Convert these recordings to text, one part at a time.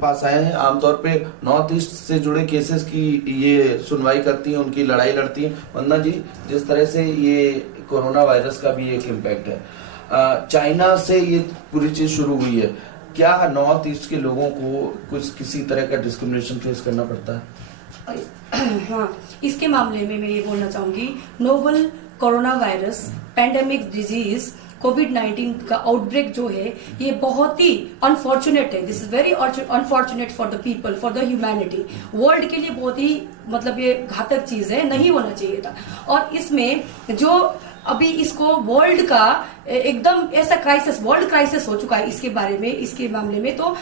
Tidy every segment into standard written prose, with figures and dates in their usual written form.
पास आए हैं। आमतौर पे नॉर्थ ईस्ट से जुड़े केसेस की ये सुनवाई करती हैं, उनकी लड़ाई लड़ती हैं। वंदना जी, जिस तरह से ये कोरोना वायरस का भी एक इम्पैक्ट है, चाइना से ये पूरी चीज शुरू हुई है, क्या नॉर्थ ईस्ट के लोगों को कुछ किसी तरह का डिस्क्रिमिनेशन फेस करना पड़ता है? हाँ, इसके मामले में मैं ये बोलना चाहूंगी, novel corona virus pandemic disease कोविड-19 का आउटब्रेक जो है ये बहुत ही अनफॉर्चुनेट है। This is very unfortunate for the people, for the humanity. World के लिए बहुत ही मतलब ये घातक चीज है, नहीं होना चाहिए था। और इसमें जो अभी इसको वर्ल्ड का एकदम ऐसा क्राइसिस, वर्ल्ड क्राइसिस हो चुका है इसके बारे में, इसके मामले में। तो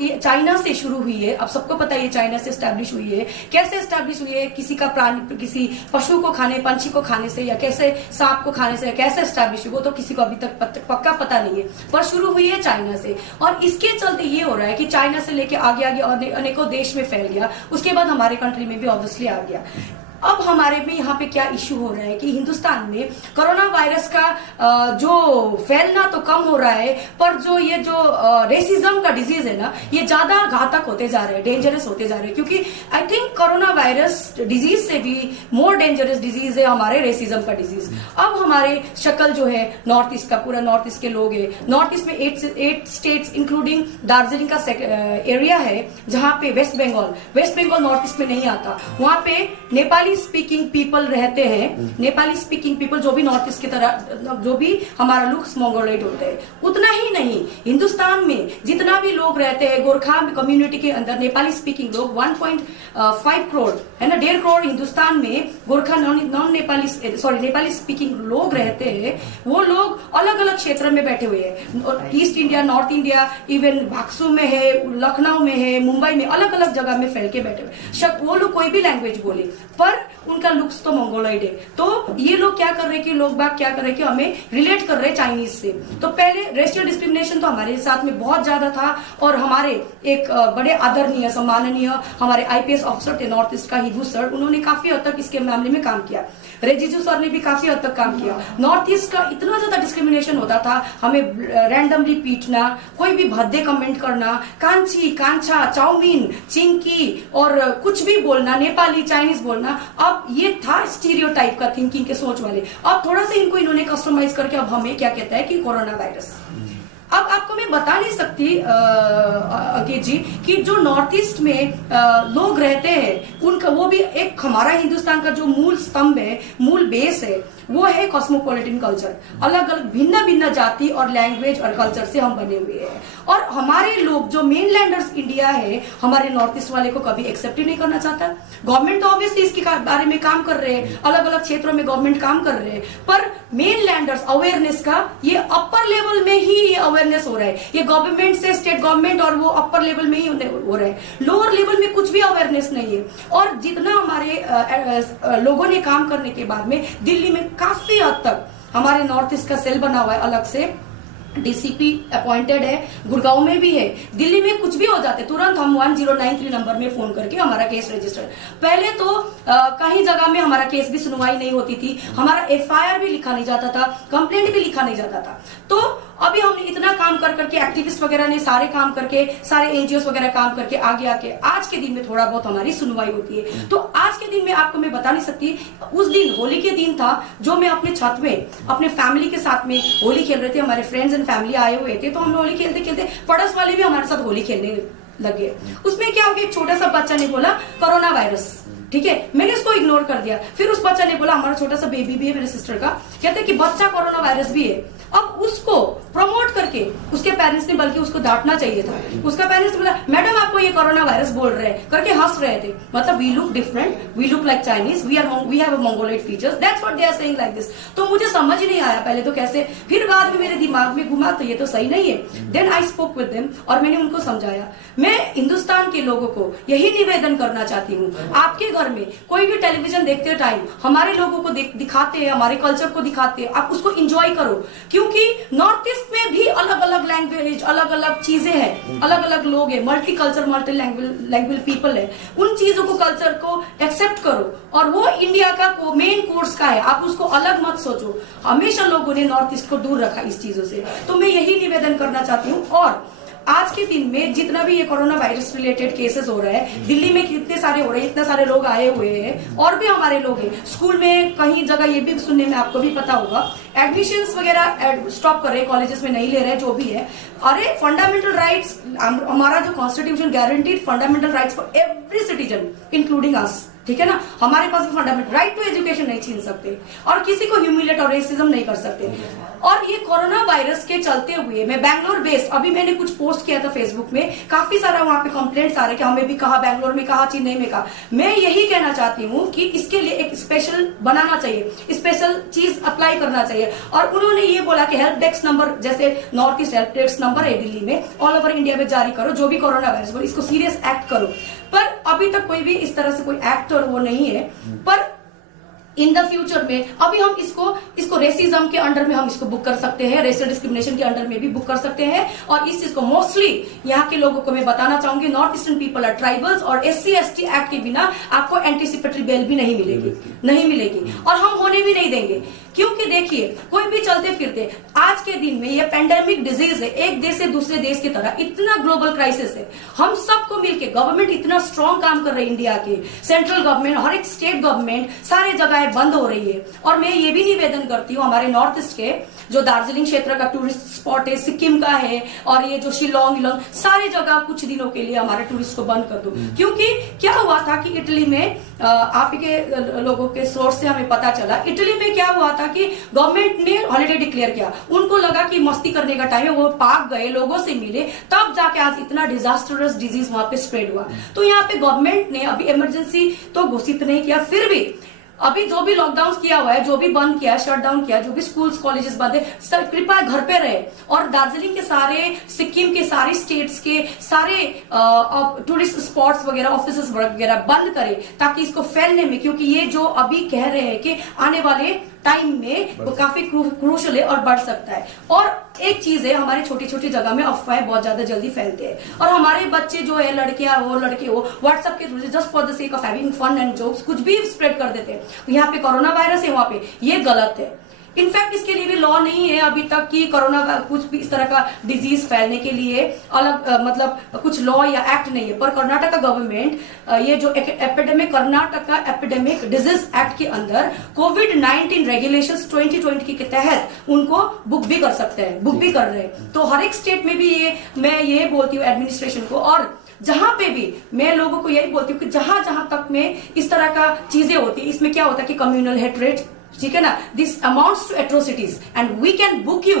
ये चाइना से शुरू हुई है, अब सबको पता है ये चाइना से एस्टैब्लिश हुई है। कैसे एस्टैब्लिश हुई है, किसी का प्राणी, किसी पशु को खाने, पंछी को खाने से, या कैसे सांप को खाने से, कैसे एस्टैब्लिश हुई वो तो किसी को अभी तक पक्का पता नहीं है, पर शुरू हुई है चाइना से। और इसके चलते ये हो रहा है कि चाइना से लेके आगे आगे अनेकों देश में फैल गया, उसके बाद हमारे कंट्री में भी ऑब्वियसली आ गया। अब हमारे में यहाँ पे क्या इश्यू हो रहा है कि हिंदुस्तान में कोरोना वायरस का जो फैलना तो कम हो रहा है, पर जो ये जो रेसिज्म का डिजीज है ना, ये ज्यादा घातक होते जा रहे हैं, डेंजरस होते जा रहे हैं। क्योंकि I think corona virus disease से भी मोर डेंजरस डिजीज है हमारे रेसिज्म का डिजीज। अब हमारे शक्ल जो है नॉर्थ ईस्ट का, पूरा नॉर्थ ईस्ट के लोग है, नॉर्थ ईस्ट में 8 स्टेट्स इंक्लूडिंग दार्जिलिंग का एरिया है, जहाँ पे वेस्ट बंगाल नॉर्थ ईस्ट में नहीं आता, वहां पे नेपाली स्पीकिंग पीपल रहते हैं। नेपाली स्पीकिंग पीपल जो भी नॉर्थ ईस्ट की तरह, जो भी हमारा लुक्स मंगोलाइट होते हैं, उतना ही नहीं, हिंदुस्तान में जितना भी लोग रहते हैं गोरखा कम्युनिटी के अंदर नेपाली स्पीकिंग लोग 1.5 करोड़ है ना, 1.5 करोड़ हिंदुस्तान में गोरखा नेपाली स्पीकिंग लोग रहते हैं। वो लोग अलग अलग क्षेत्र में बैठे हुए हैं, east India, north India, even Bhagsu में है, लखनऊ में है, मुंबई में, अलग अलग जगह में फैल के बैठे हुए। वो लोग कोई भी लैंग्वेज बोले, पर उनका लुक्स तो मंगोलाइड है। तो ये लोग क्या कर रहे हैं कि लोग बाग क्या कर रहे हैं कि हमें रिलेट कर रहे हैं चाइनीज से। तो पहले रेशियल डिस्क्रिमिनेशन तो हमारे साथ में बहुत ज्यादा था, और हमारे एक बड़े आदरणीय सम्माननीय हमारे आईपीएस ऑफिसर थे नॉर्थ ईस्ट का, हिबू सर, उन्होंने काफी हद तक इसके मामले में काम किया। रिजिजू सर ने भी काफी हद तक काम किया। नॉर्थ ईस्ट का इतना ज्यादा डिस्क्रिमिनेशन होता था, हमें रैंडमली पीटना, कोई भी भद्दे कमेंट करना, कांची, कांछा, चाउमीन, चिंकी और कुछ भी बोलना, नेपाली, चाइनीज बोलना। अब ये था स्टीरियोटाइप का थिंकिंग के सोच वाले। अब थोड़ा सा इनको इन्होंने कस्टमाइज करके अब हमें क्या कहता है कि कोरोना वायरस। अब आपको मैं बता नहीं सकती अकेत जी कि जो नॉर्थ ईस्ट में लोग रहते हैं, उनका वो भी एक हमारा हिंदुस्तान का जो मूल स्तंभ है, मूल बेस है, वो है कॉस्मोपॉलिटन कल्चर। अलग अलग भिन्न भिन्न जाति और लैंग्वेज और कल्चर से हम बने हुए हैं। और हमारे लोग जो मेनलैंडर्स इंडिया है, हमारे नॉर्थ ईस्ट वाले को कभी एक्सेप्ट ही नहीं करना चाहता। गवर्नमेंट तो ऑब्वियसली इसके बारे में काम कर रहे हैं, अलग अलग क्षेत्रों में गवर्नमेंट काम कर रहे हैं, पर मेनलैंडर्स अवेयरनेस का ये अपर लेवल में ही अवेयरनेस हो रहा है। ये गवर्नमेंट से स्टेट गवर्नमेंट और वो अपर लेवल में ही हो रहा है, लोअर लेवल में कुछ भी अवेयरनेस नहीं है। और जितना हमारे लोगों ने काम करने के बाद में दिल्ली में काफी हद तक हमारे नॉर्थ ईस्ट का सेल बना हुआ है, अलग से डीसीपी अपॉइंटेड है, गुड़गांव में भी है। दिल्ली में कुछ भी हो जाते तुरंत हम 1093 नंबर में फोन करके हमारा केस रजिस्टर। पहले तो कहीं जगह में हमारा केस भी सुनवाई नहीं होती थी, हमारा एफआईआर भी लिखा नहीं जाता था, कंप्लेंट भी लिखा नहीं जाता था। तो अभी हमने इतना काम कर करके, एक्टिविस्ट वगैरह ने सारे काम करके, सारे एनजीओ वगैरह काम करके आगे आके आज के दिन में थोड़ा बहुत हमारी सुनवाई होती है। तो आज के दिन में आपको मैं बता नहीं सकती, उस दिन होली के दिन था जो मैं अपने छत में अपने फैमिली के साथ में होली खेल रहे थे। हमारे फ्रेंड्स एंड फैमिली आए हुए थे, तो हम होली खेलते खेलते पड़ोस वाले भी हमारे साथ होली खेलने लगे। उसमें क्या हो गया, एक छोटा सा बच्चा ने बोला कोरोना वायरस, ठीक है, मैंने उसको इग्नोर कर दिया। फिर उस बच्चा ने बोला, हमारा छोटा सा बेबी भी है मेरे सिस्टर का, कहते कि बच्चा कोरोना वायरस भी है। अब उसको प्रमोट करके उसके पेरेंट्स ने, बल्कि उसको डांटना चाहिए था, उसका पेरेंट्स ने बोला मैडम आपको ये कोरोना वायरस बोल रहे हैं, करके हंस रहे थे। मतलब we look different, we look like Chinese, we have mongoloid features, that's what they are saying like this. तो मुझे समझ ही नहीं आया पहले तो कैसे, फिर बाद में मेरे दिमाग में घुमा तो ये तो सही नहीं है। Then I spoke with them और मैंने उनको समझाया। मैं हिंदुस्तान के लोगों को यही निवेदन करना चाहती हूँ, आपके घर में कोई भी टेलीविजन देखते टाइम हमारे लोगों को दिखाते हैं, हमारे कल्चर को दिखाते हैं, आप उसको एंजॉय करो। क्योंकि नॉर्थ ईस्ट में भी अलग अलग लैंग्वेज, अलग अलग चीजें हैं, अलग अलग लोग हैं, multi culture, multi language people है। उन चीजों को, कल्चर को एक्सेप्ट करो, और वो इंडिया का मेन कोर्स का है, आप उसको अलग मत सोचो। हमेशा लोगों ने नॉर्थ ईस्ट को दूर रखा इस चीजों से। तो मैं यही निवेदन करना चाहती हूँ। और आज के दिन में जितना भी ये कोरोना वायरस रिलेटेड केसेस हो रहे हैं, दिल्ली में कितने सारे हो रहे हैं, इतने सारे लोग आए हुए हैं, और भी हमारे लोग हैं स्कूल में, कहीं जगह ये भी सुनने में आपको भी पता होगा एडमिशंस वगैरह स्टॉप कर रहे हैं, कॉलेजेस में नहीं ले रहे हैं, जो भी है। अरे फंडामेंटल राइट्स, हमारा जो constitution guaranteed fundamental rights for every citizen including अस, ठीक है ना, हमारे पास फंडामेंटल राइट टू एजुकेशन नहीं छीन सकते और किसी को ह्यूमिलेट और रेसिज्म नहीं कर सकते। और ये कोरोना वायरस के चलते हुए मैं बैंगलोर बेस्ड, अभी मैंने कुछ पोस्ट किया था फेसबुक में, काफी सारा वहां पे कंप्लेंट्स आ रहे कि हमें भी कहा, बैंगलोर में कहा, चेन्नई में कहा। मैं यही कहना चाहती हूँ कि इसके लिए एक स्पेशल बनाना चाहिए, स्पेशल चीज अप्लाई करना चाहिए। और उन्होंने ये बोला कि हेल्प डेस्क नंबर, जैसे north east help desk number है दिल्ली में, ऑल ओवर इंडिया में जारी करो, जो भी कोरोना वायरस बोले इसको सीरियस एक्ट करो। पर अभी तक कोई भी इस तरह से कोई एक्ट और वो नहीं है। पर इन द फ्यूचर में अभी हम इसको रेसिज्म के अंडर में हम इसको बुक कर सकते हैं, रेशियल डिस्क्रिमिनेशन के अंडर में भी बुक कर सकते हैं। और इस चीज को मोस्टली यहाँ के लोगों को मैं बताना चाहूंगी, north eastern people are tribals, और SC/ST एक्ट के बिना आपको एंटीसिपेटरी बेल भी नहीं मिलेगी और हम होने भी नहीं देंगे। क्योंकि देखिए, कोई भी चलते फिरते आज के दिन में ये पेंडेमिक डिजीज है, एक देश से दूसरे देश की तरह इतना ग्लोबल क्राइसिस है, हम सबको मिलके गवर्नमेंट इतना स्ट्रांग काम कर रही है, इंडिया की सेंट्रल गवर्नमेंट, हर एक स्टेट गवर्नमेंट, सारे जगह बंद हो रही है। और मैं ये भी निवेदन करती हूँ हमारे नॉर्थ ईस्ट के जो दार्जिलिंग क्षेत्र का टूरिस्ट स्पॉट है, सिक्किम का है, और ये जो शिलोंग सारी जगह कुछ दिनों के लिए हमारे टूरिस्ट को बंद कर दो। क्योंकि क्या हुआ था कि इटली में, आप के लोगों के सोर्स से हमें पता चला, इटली में क्या हुआ था कि गवर्नमेंट ने हॉलिडे डिक्लेयर किया, उनको लगा कि मस्ती करने का टाइम है, वो पार्क गए, लोगों से मिले, तब जाके आज इतना डिजास्टरस डिजीज वहां पे स्प्रेड हुआ। तो यहाँ पे गवर्नमेंट ने अभी इमरजेंसी तो घोषित नहीं किया, फिर भी अभी जो भी लॉकडाउन किया हुआ है, जो भी बंद किया, शटडाउन किया, जो भी स्कूल्स कॉलेजेस बंद है, सब कृपया घर पे रहे। और दार्जिलिंग के सारे, सिक्किम के सारे स्टेट्स के सारे टूरिस्ट स्पॉट्स वगैरह, ऑफिसेस वगैरह बंद करें, ताकि इसको फैलने में, क्योंकि ये जो अभी कह रहे हैं कि आने वाले टाइम में वो काफी क्रूशल है और बढ़ सकता है। और एक चीज है, हमारे छोटी छोटी जगह में अफवाहें बहुत ज्यादा जल्दी फैलते हैं, और हमारे बच्चे जो है, लड़कियां हो लड़के हो, व्हाट्सएप के through just for the sake of having fun and jokes कुछ भी स्प्रेड कर देते हैं। यहाँ पे कोरोना वायरस है, वहां पे ये गलत है। इनफैक्ट इसके लिए भी लॉ नहीं है अभी तक कि कोरोना कुछ भी इस तरह का डिजीज फैलने के लिए अलग मतलब कुछ लॉ या एक्ट नहीं है। पर कर्नाटका गवर्नमेंट ये जो कर्नाटका एपिडेमिक डिजीज एक्ट के अंदर कोविड-19 रेगुलेशंस 2020 के तहत उनको बुक भी कर सकते हैं, बुक भी कर रहे हैं। तो हर एक स्टेट में भी ये, मैं ये बोलती हूँ एडमिनिस्ट्रेशन को, और जहां पे भी मैं लोगों को यही बोलती हूँ कि जहां जहां तक में इस तरह का चीजें होती है, इसमें क्या होता है कि कम्युनल हेट्रेड, ठीक है ना, this amounts to atrocities and we can book you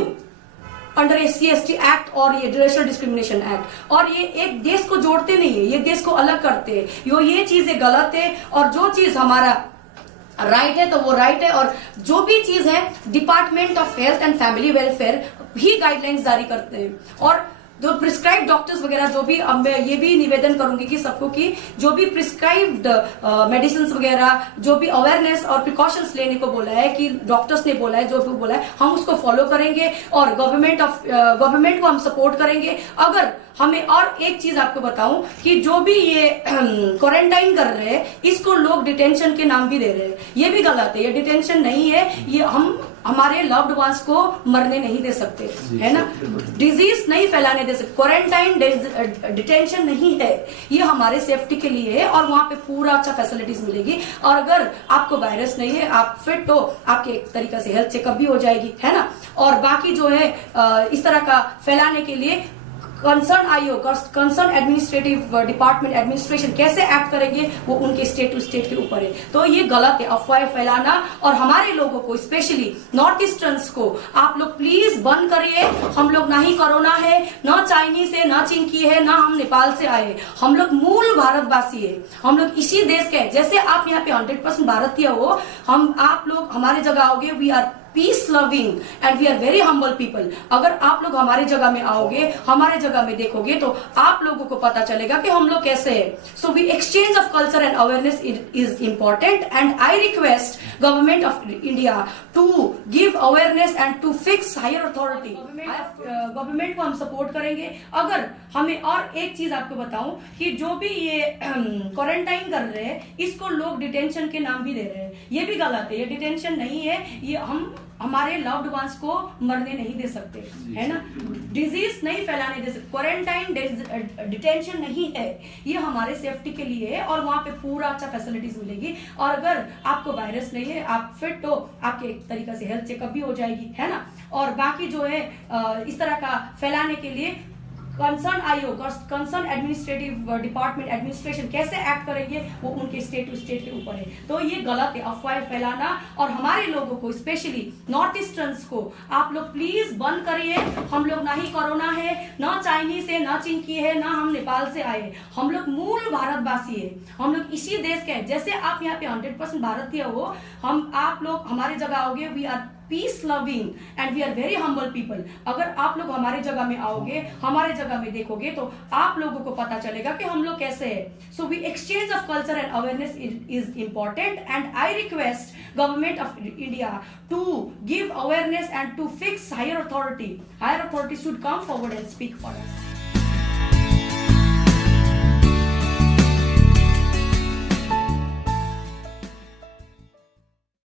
under SC/ST act और ये रेशियल डिस्क्रिमिनेशन एक्ट। और ये एक देश को जोड़ते नहीं है, ये देश को अलग करते हैं। ये चीजें गलत है, और जो चीज हमारा राइट है तो वो राइट है, और जो भी चीज है department of health and family welfare भी गाइडलाइंस जारी करते हैं। और जो प्रिस्क्राइब्ड डॉक्टर्स वगैरह, जो भी, अब मैं ये भी निवेदन करूंगी कि सबको कि जो भी प्रिस्क्राइब्ड मेडिसिन वगैरह, जो भी अवेयरनेस और प्रिकॉशंस लेने को बोला है, कि डॉक्टर्स ने बोला है, जो भी बोला है, हम उसको फॉलो करेंगे और गवर्नमेंट को हम सपोर्ट करेंगे। अगर हमें, और एक चीज आपको बताऊं कि जो भी ये क्वारंटाइन कर रहे हैं, इसको लोग डिटेंशन के नाम भी दे रहे हैं, ये भी गलत है। ये डिटेंशन नहीं है, ये हम हमारे लव्ड वंस को मरने नहीं दे सकते, है ना, डिजीज नहीं फैलाने दे सकते। क्वारंटाइन डिटेंशन नहीं है, ये हमारे सेफ्टी के लिए है, और वहां पे पूरा अच्छा फैसिलिटीज मिलेगी। और अगर आपको वायरस नहीं है, आप फिट हो, आपके एक तरीका से हेल्थ चेकअप भी हो जाएगी, है ना। और बाकी जो है इस तरह का फैलाने के लिए concern IO, concern administrative department, administration कैसे एक्ट करेंगे वो उनके स्टेट टू स्टेट के ऊपर है। तो ये गलत है अफवाह फैलाना, और हमारे लोगों को, स्पेशली नॉर्थ ईस्टर्न्स को, आप लोग प्लीज बंद करिए। हम लोग ना ही कोरोना है, ना चाइनीज है, ना चीन की है, ना हम नेपाल से आए, हम लोग मूल भारतवासी है, हम लोग इसी देश के। जैसे आप यहाँ पे 100% भारतीय हो, आप लोग हमारे जगह आओगे, we are peace loving and we are very humble people. अगर आप लोग हमारी जगह में आओगे, हमारे जगह में देखोगे, तो आप लोगों को पता चलेगा कि हम लोग कैसे हैं। So we exchange of culture and awareness is important, and I request government of India to give awareness and to fix higher authority. Government को हम सपोर्ट करेंगे। अगर हमें, और एक चीज आपको बताऊं कि जो भी ये क्वारंटाइन कर रहे हैं, इसको लोग डिटेंशन के नाम भी दे रहे हैं, ये भी गलत है। ये डिटेंशन नहीं है, ये हम हमारे लव्ड वंस को मरने नहीं दे सकते, है ना, डिजीज नहीं फैलाने दे सकते, क्वारंटाइन डिटेंशन नहीं है, ये हमारे सेफ्टी के लिए है और वहां पे पूरा अच्छा फैसिलिटीज मिलेगी। और अगर आपको वायरस नहीं है, आप फिट हो, आपके एक तरीका से हेल्थ चेकअप भी हो जाएगी, है ना। और बाकी जो है इस तरह का फैलाने के लिए कंसर्न आयोग और कंसर्न एडमिनिस्ट्रेटिव डिपार्टमेंट एडमिनिस्ट्रेशन कैसे एक्ट करेंगे वो उनके स्टेट टू स्टेट के ऊपर है। तो ये गलत है अफवाह फैलाना, और हमारे लोगों को स्पेशली नॉर्थ ईस्टर्न्स को आप लोग प्लीज बंद करिए। हम लोग ना ही कोरोना है, ना चाइनीज है, ना चीन की है, ना हम नेपाल से आए, हम लोग मूल भारतवासी है, हम लोग इसी देश के हैं। जैसे आप यहाँ पे 100% भारतीय हो, हम आप लोग हमारी जगह आओगे, we are peace loving and we are very humble people. अगर आप लोग हमारे जगह में आओगे, हमारे जगह में देखोगे, तो आप लोगों को पता चलेगा कि हम लोग कैसे हैं। So we exchange of culture and awareness is important and I request government of India to give awareness and to fix higher authority should come forward and speak for us.